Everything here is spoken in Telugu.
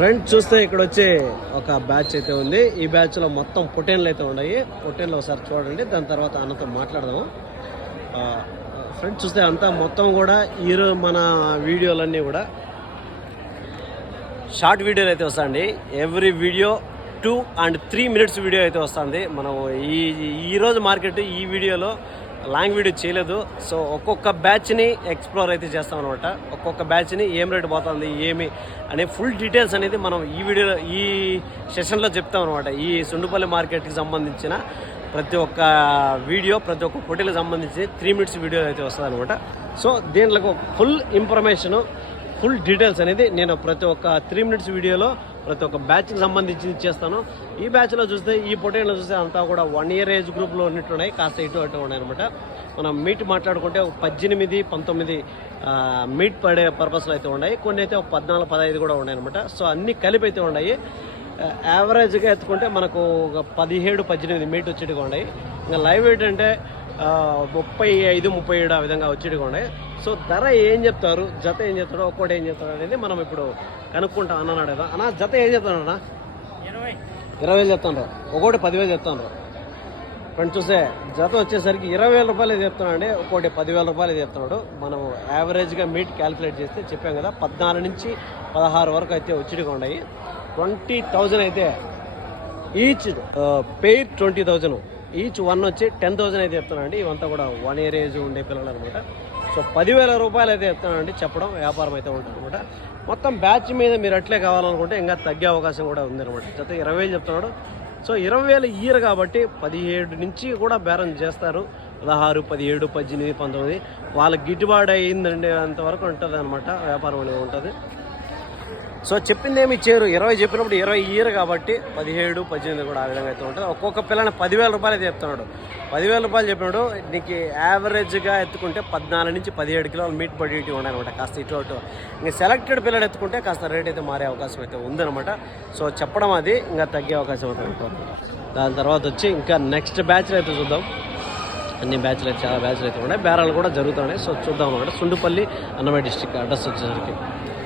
ఫ్రెండ్ చూస్తే ఇక్కడ వచ్చి ఒక బ్యాచ్ అయితే ఉంది. ఈ బ్యాచ్ లో మొత్తం పొటేన్లు అయితే ఉన్నాయి. పొటేన్లు ఒకసారి చూడండి, దాని తర్వాత అన్నతో మాట్లాడదాము. ఫ్రెండ్ చూస్తే అంతా మొత్తం కూడా ఈరోజు మన వీడియోలన్నీ కూడా షార్ట్ వీడియోలు అయితే వస్తాయండి. Every video 2 and 3 minutes video అయితే వస్తుంది. మనం ఈరోజు మార్కెట్ ఈ వీడియోలో లాంగ్ వీడియో చేయలేదు. సో ఒక్కొక్క బ్యాచ్ని ఎక్స్ప్లోర్ అయితే చేస్తాం అనమాట. ఒక్కొక్క బ్యాచ్ని ఏం రేటు పోతుంది ఏమి అనే ఫుల్ డీటెయిల్స్ అనేది మనం ఈ వీడియోలో ఈ సెషన్లో చెప్తాం అనమాట. ఈ సుండుపల్లి మార్కెట్కి సంబంధించిన ప్రతి ఒక్క వీడియో, ప్రతి ఒక్క పోటీలకు సంబంధించి 3 minutes వీడియో అయితే వస్తుంది అనమాట. సో దీంట్లో ఫుల్ ఇన్ఫర్మేషను, ఫుల్ డీటెయిల్స్ అనేది నేను ప్రతి ఒక్క 3 minutes వీడియోలో ప్రతి ఒక్క బ్యాచ్కి సంబంధించి చేస్తాను. ఈ బ్యాచ్లో చూస్తే, ఈ పొటేన్లో చూస్తే అంతా కూడా 1 year ఏజ్ గ్రూప్లో ఉన్నట్టున్నాయి, కాస్త ఇటు అటు ఉన్నాయి అనమాట. మనం మీట్ మాట్లాడుకుంటే 18, 19 మీట్ పడే పర్పస్లో అయితే ఉన్నాయి. కొన్ని అయితే 14, 15 కూడా ఉన్నాయి అనమాట. సో అన్నీ కలిపి అయితే ఉన్నాయి. యావరేజ్గా ఎత్తుకుంటే మనకు ఒక 17, 18 మీట్ వచ్చేట్టుగా ఉన్నాయి. ఇంకా లైవ్ వెయిట్ అంటే 35, 37 ఆ విధంగా వచ్చేట్టుగా ఉన్నాయి. సో ధర ఏం చెప్తారు, జత ఏం చెప్తాడో, ఒక్కోటి ఏం చెప్తాడు అనేది మనం ఇప్పుడు కనుక్కుంటాం. అన్నాడు కదా అన్న, జత ఏం చెప్తాడు అన్న? 20,000 చెప్తాను, ఒక్కోటి 10,000 చెప్తాను. ఫ్రెండ్స్ చూస్తే జత వచ్చేసరికి 20,000 రూపాయలు చెప్తున్నాడు అండి, ఒక్కోటి 10,000 రూపాయలు చెప్తున్నాడు. మనం యావరేజ్గా మీట్ క్యాలిక్యులేట్ చేస్తే చెప్పాం కదా 14 నుంచి 16 వరకు అయితే వచ్చేట్టుగా ఉన్నాయి. 20,000 అయితే ఈచ్ పెయిర్ 20,000, ఈచ్ వన్ వచ్చి 10,000 అయితే చెప్తున్నానండి. ఇవంతా కూడా 1 year ఏజ్ ఉండే పిల్లలు అనమాట. సో 10,000 రూపాయలు అయితే చెప్తానండి, చెప్పడం వ్యాపారం అయితే ఉంటుంది అనమాట. మొత్తం బ్యాచ్ మీద మీరు అట్లే కావాలనుకుంటే ఇంకా తగ్గే అవకాశం కూడా ఉందన్నమాట. జత 20,000 చెప్తున్నాడు. సో 20,000 ఇయర్ కాబట్టి 17 నుంచి కూడా బేరం చేస్తారు. 16, 17, 18, 19 వాళ్ళకి గిట్టుబాటు అయ్యిందండి అంతవరకు ఉంటుంది అనమాట. వ్యాపారం అనేది ఉంటుంది. సో చెప్పింది ఏమి ఇచ్చారు, 20 చెప్పినప్పుడు 20 ఇయర్ కాబట్టి 17, 18 కూడా ఆ విధంగా అయితే ఉంటుంది. ఒక్కొక్క పిల్లని 10,000 రూపాయలు అయితే చెప్తున్నాడు. 10,000 రూపాయలు చెప్పినాడు. నీకు యావరేజ్గా ఎత్తుకుంటే 14 నుంచి 17 కిలోలు మీట్ పడేటివి ఉన్నాయి అనమాట. కాస్త ఇటు అటు ఇంకా సెలెక్టెడ్ పిల్లలు ఎత్తుకుంటే కాస్త రేట్ అయితే మారే అవకాశం అయితే ఉందన్నమాట. సో చెప్పడం అది ఇంకా తగ్గే అవకాశం అయితే ఉంటుంది. దాని తర్వాత వచ్చి ఇంకా నెక్స్ట్ బ్యాచ్లు అయితే చూద్దాం. అన్ని బ్యాచ్లు అయితే చాలా బ్యాచ్లు అయితే ఉన్నాయి, బేరాలు కూడా జరుగుతున్నాయి. సో చూద్దాం అనమాట. సుండుపల్లి, అన్నమయ్య డిస్టిక్ అడ్రస్ వచ్చేసరికి